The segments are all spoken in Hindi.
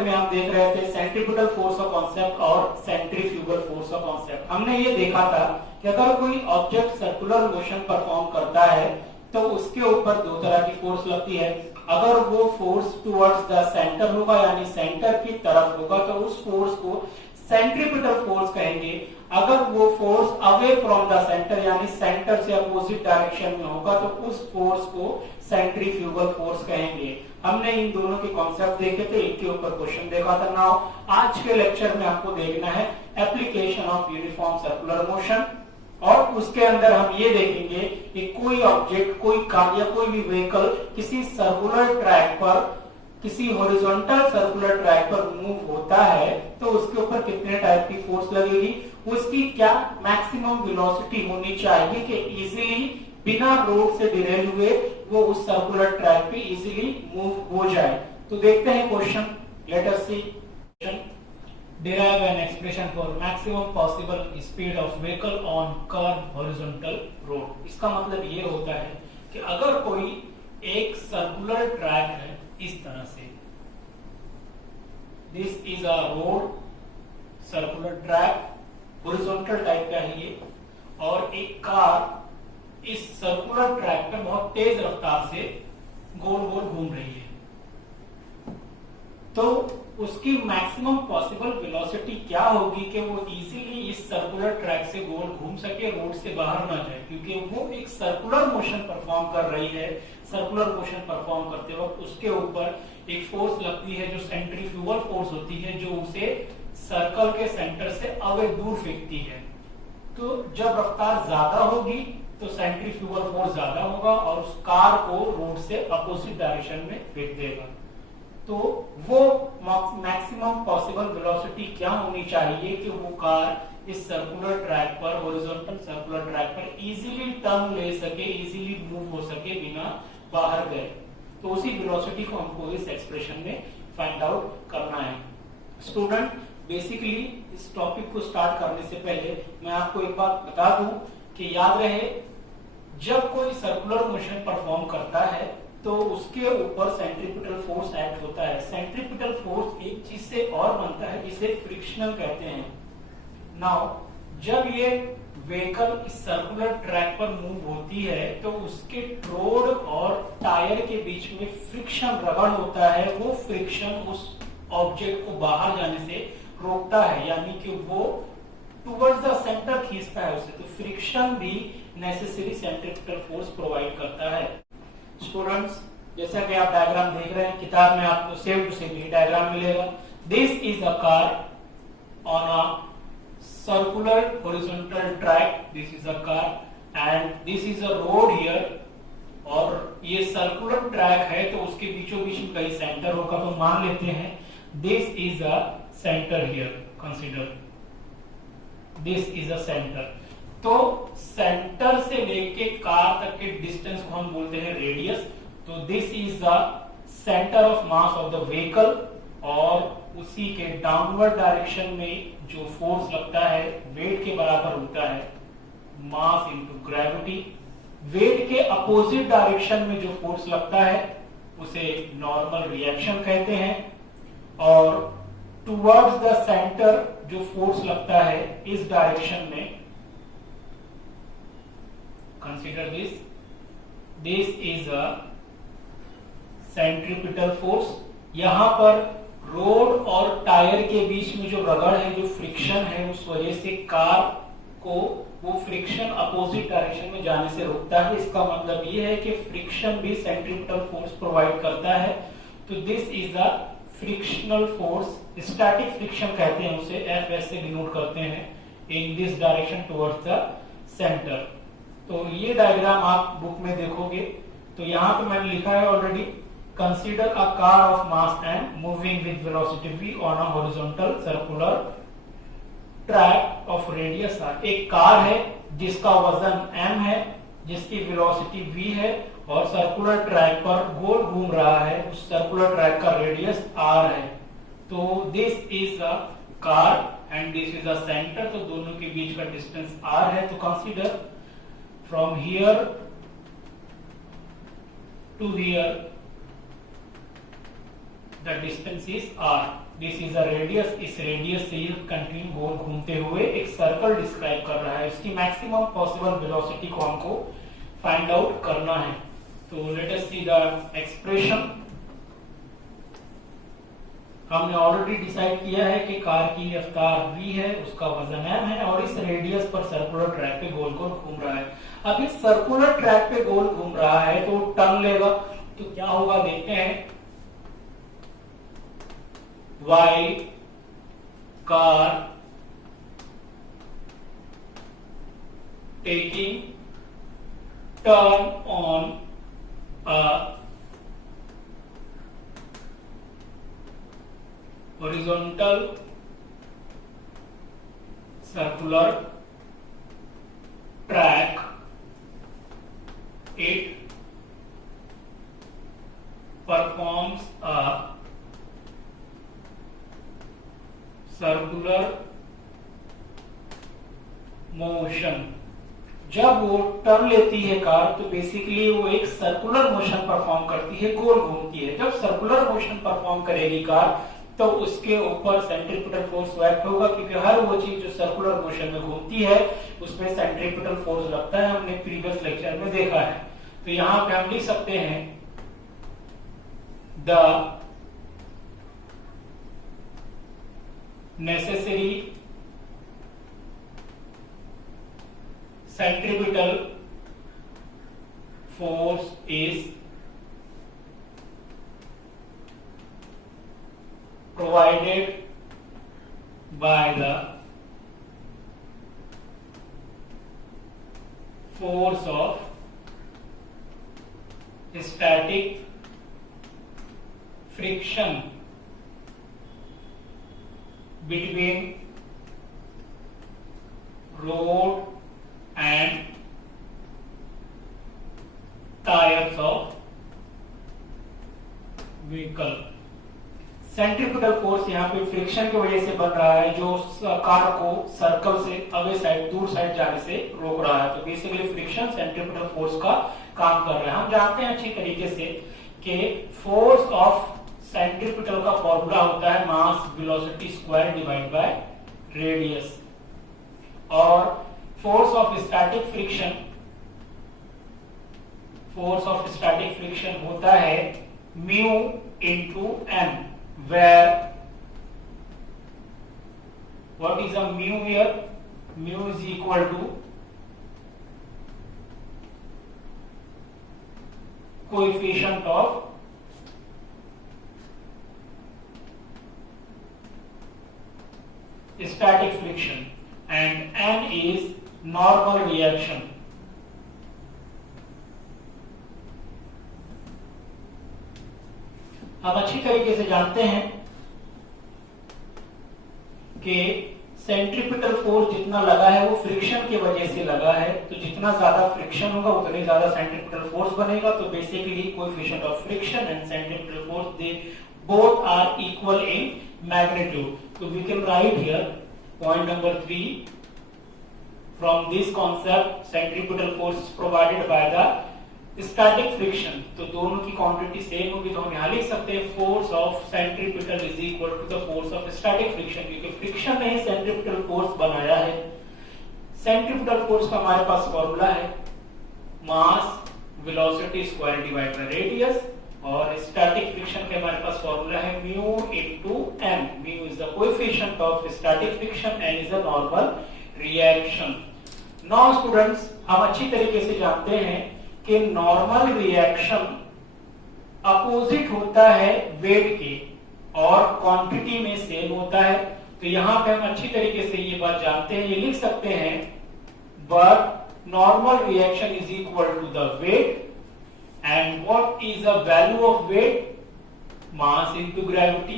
लेक्चर में हम देख रहे थे सेंट्रीपिटल फोर्स का कॉन्सेप्ट और सेंट्रीफ्यूगल फोर्स का कॉन्सेप्ट। हमने ये देखा था कि अगर कोई ऑब्जेक्ट सर्कुलर मोशन परफॉर्म करता है तो उसके ऊपर दो तरह की फोर्स लगती है। अगर वो फोर्स टुवर्ड्स द सेंटर होगा यानी सेंटर की तरफ होगा तो उस फोर्स को सेंट्रीपिटल फोर्स कहेंगे। अगर वो force away from the centre यानी सेंटर से अपोजिट डायरेक्शन में होगा तो उस फोर्स को सेंट्रीफ्यूगल फोर्स कहेंगे। हमने इन दोनों के कॉन्सेप्ट देखे थे, इनके ऊपर क्वेश्चन देखा था। नाउ आज के लेक्चर में आपको देखना है application of uniform circular motion, और उसके अंदर हम ये देखेंगे कि कोई ऑब्जेक्ट, कोई कार या कोई भी व्हीकल किसी सर्कुलर ट्रैक पर, किसी हॉरिजॉन्टल सर्कुलर ट्रैक पर मूव होता है तो उसके ऊपर कितने टाइप की फोर्स लगेगी, उसकी क्या मैक्सिमम वेलोसिटी होनी चाहिए कि इजीली बिना रोड से डिरेल हुए वो उस सर्कुलर ट्रैक पे इजीली मूव हो जाए। तो देखते हैं question, let us see. Derive an expression for maximum possible speed of vehicle on curved horizontal road। इसका मतलब ये होता है कि अगर कोई एक सर्कुलर ट्रैक है इस तरह से, this is a road, circular track, horizontal type का है ये, और एक कार इस सर्कुलर ट्रैक पे बहुत तेज रफ्तार से गोल गोल घूम रही है, तो उसकी मैक्सिमम पॉसिबल वेलोसिटी क्या होगी कि वो इजीली इस सर्कुलर ट्रैक से गोल घूम सके, रोड से बाहर ना जाए, क्योंकि वो एक सर्कुलर मोशन परफॉर्म कर रही है। सर्कुलर मोशन परफॉर्म करते वक्त उसके ऊपर एक फोर्स लगती है जो सेंट्रीफ्यूगल फोर्स होती है, जो उसे सर्कल के सेंटर से अवे दूर फेंकती है। तो जब रफ्तार ज्यादा होगी तो सेंट्रीफ्यूगल फोर्स ज्यादा होगा और उस कार को रोड से अपोजिट डायरेक्शन में फेंक देगा। तो वो मैक्सिमम पॉसिबल वेलोसिटी क्या होनी चाहिए कि वो कार इस सर्कुलर ट्रैक पर, हॉरिजॉन्टल सर्कुलर ट्रैक पर इजीली टर्न ले सके, इजीली मूव हो सके बिना बाहर गए। तो उसी वेलोसिटी को हमको इस एक्सप्रेशन में फाइंड आउट करना है। स्टूडेंट, बेसिकली इस टॉपिक को स्टार्ट करने से पहले मैं आपको एक बात बता दूं कि याद रहे, जब कोई सर्कुलर मोशन परफॉर्म करता है तो उसके ऊपर सेंट्रीपिटल फोर्स एक्ट होता है। सेंट्रीपिटल फोर्स एक चीज से और बनता है जिसे फ्रिक्शनल कहते हैं। नाउ जब ये व्हीकल इस सर्कुलर ट्रैक पर मूव होती है तो उसके रोड और टायर के बीच में फ्रिक्शन, रगड़ होता है। वो फ्रिक्शन उस ऑब्जेक्ट को बाहर जाने से रोकता है, यानी कि वो टुवर्ड्स द सेंटर खींचता है उसे। तो फ्रिक्शन भी नेसेसरी सेंट्रीपिटल फोर्स प्रोवाइड करता है। स्टूडेंट्स, जैसा कि आप डायग्राम देख रहे हैं, किताब में आपको सेम टू सेम ये डायग्राम मिलेगा। This is a car on a circular horizontal track, this is a car and this is a road here. और ये सर्कुलर ट्रैक है तो उसके बीचों बीच में कहीं सेंटर होगा, तो मान लेते हैं this is a centre here, consider this is a centre. तो सेंटर से लेके कार तक के डिस्टेंस को हम बोलते हैं रेडियस। तो this is the centre of mass of the vehicle, और उसी के डाउनवर्ड डायरेक्शन में जो फोर्स लगता है वेट के बराबर होता है, मास इनटू ग्रेविटी। वेट के अपोजिट डायरेक्शन में जो फोर्स लगता है उसे नॉर्मल रिएक्शन कहते हैं, और टुवर्ड्स द सेंटर जो फोर्स लगता है इस डायरेक्शन में, consider this is a centripetal force। यहां पर रोड और टायर के बीच में जो रगड़ है, जो फ्रिक्शन है, उस वजह से कार को वो फ्रिक्शन अपोजिट डायरेक्शन में जाने से रोकता है। इसका मतलब ये है कि फ्रिक्शन भी सेंट्रीपिटल फोर्स प्रोवाइड करता है। तो this is the frictional force, static friction कहते हैं उसे, एफ से डिनोट करते हैं, in this direction towards the centre. तो ये डायग्राम आप बुक में देखोगे तो यहाँ पे मैंने लिखा है already, consider a car of mass and moving with velocity v on a horizontal circular track of radius r। एक कार है जिसका वजन m है, जिसकी वेलोसिटी v है, और सर्कुलर ट्रैक पर गोल घूम रहा है। उस सर्कुलर ट्रैक का रेडियस r है। तो this is a car and this is a centre, तो दोनों के बीच का डिस्टेंस r है। तो consider from here to here the distance is r, this is a radius, इस रेडियस से ये कंटिन्यू गोल घूमते हुए एक सर्कल डिस्क्राइब कर रहा है, इसकी मैक्सिमम पॉसिबल वेलोसिटी को हमको फाइंड आउट करना है। तो late us see the expression. हमने ऑलरेडी डिसाइड किया है कि कार की रफ्तार v है, उसका वजन m है और इस रेडियस पर सर्कुलर ट्रैक पे गोल गोल घूम रहा है। अब इस सर्कुलर ट्रैक पे गोल घूम रहा है तो टर्न लेगा, तो क्या होगा देखते हैं। while car taking turn on a horizontal circular track, it performs a circular motion. जब वो टर्न लेती है कार तो बेसिकली वो एक सर्कुलर मोशन परफॉर्म करती है, गोल घूमती है। जब सर्कुलर मोशन परफॉर्म करेगी कार तो उसके ऊपर सेंट्रीपिटल फोर्स एक्ट होगा, क्योंकि हर वो चीज जो सर्कुलर मोशन में घूमती है उसमें सेंट्रीपिटल फोर्स लगता है, हमने प्रीवियस लेक्चर में देखा है। तो यहां पे हम लिख सकते हैं the necessary centripetal force is provided by the force of static friction between road and tires of vehicle। Centripetal force यहाँ पे फ्रिक्शन की वजह से बन रहा है जो कार को सर्कल से अवे साइड, दूर साइड जाने से रोक रहा है। तो बेसिकली फ्रिक्शन सेंट्रीपिटल फोर्स का काम कर रहा है। हम जानते हैं अच्छी तरीके से कि फोर्स ऑफ सेंट्रीपिटल का फॉर्मूला होता है mass velocity square divide by radius, और फोर्स ऑफ स्टैटिक फ्रिक्शन होता है mu into M, where what is a mu here, mu is equal to coefficient of static friction and n is normal reaction। हम अच्छी तरीके से जानते हैं कि सेंट्रीपिटल फोर्स जितना लगा है वो फ्रिक्शन की वजह से लगा है, तो जितना ज्यादा फ्रिक्शन होगा उतनी ज्यादा सेंट्रीपिटल फोर्स बनेगा। तो basically coefficient of friction and centripetal force they both are equal in magnitude। So we can write here point number 3, from this concept centripetal force is provided by the static friction। तो दोनों की क्वांटिटी सेम होगी, तो हम यहाँ लिख सकते हैं force of centripetal is equal to the force of static friction, क्योंकि फ्रिक्शन ने ही सेंट्रीपिटल फोर्स बनाया है। सेंट्रीपिटल फोर्स का हमारे पास फॉर्मूला है mass velocity square divide by radius, और स्टैटिक फ्रिक्शन के हमारे पास फॉर्मूला है mu into M. Mu is the coefficient of static friction, N is the normal reaction. Now students, हम अच्छी तरीके से जानते हैं कि नॉर्मल रिएक्शन अपोजिट होता है वेट के और क्वांटिटी में सेम होता है। तो यहां पे हम अच्छी तरीके से ये बात जानते हैं, ये लिख सकते हैं but normal reaction is equal to the weight, and what is the value of weight? Mass into gravity।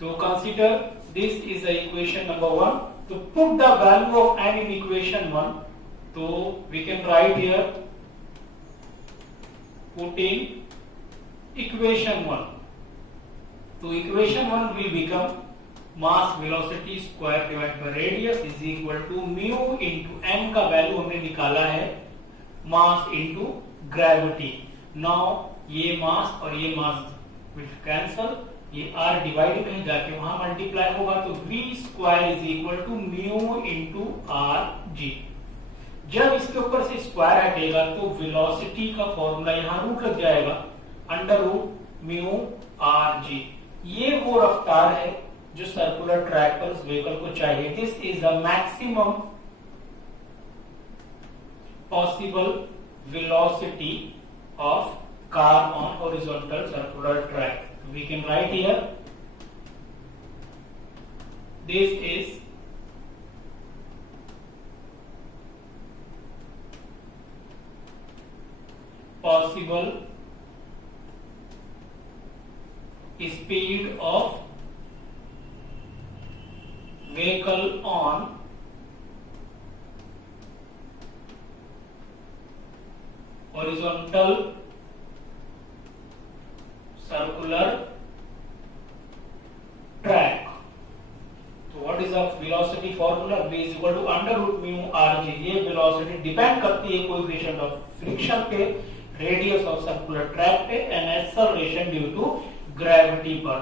तो consider this is the equation number 1। तो put the value of n in equation 1, तो we can write here putting equation 1। तो equation 1 will become mass velocity square divided by radius is equal to mu into n का वैल्यू हमने निकाला है mass into gravity। नाउ ये मास और ये मास विल कैंसल, ये आर डिवाइड कहीं जाके वहां मल्टीप्लाई होगा, तो V square is equal to mu into R G. जब इसके ऊपर से स्क्वायर हटेगा तो वेलोसिटी का फॉर्मूला यहां रूट लग जाएगा, under root mu R G. ये वो रफ्तार है जो सर्कुलर ट्रैक पर उस व्हीकल को चाहिए। This is the maximum possible velocity of car on horizontal circular track. We can write here, this is possible speed of vehicle on horizontal circular track. So what is the velocity formula? V is equal to under root mu rg। ये velocity डिपेंड करती है कोएफिशिएंट ऑफ फ्रिक्शन पे, रेडियस ऑफ सर्कुलर ट्रैक पे, and acceleration due to gravity पर।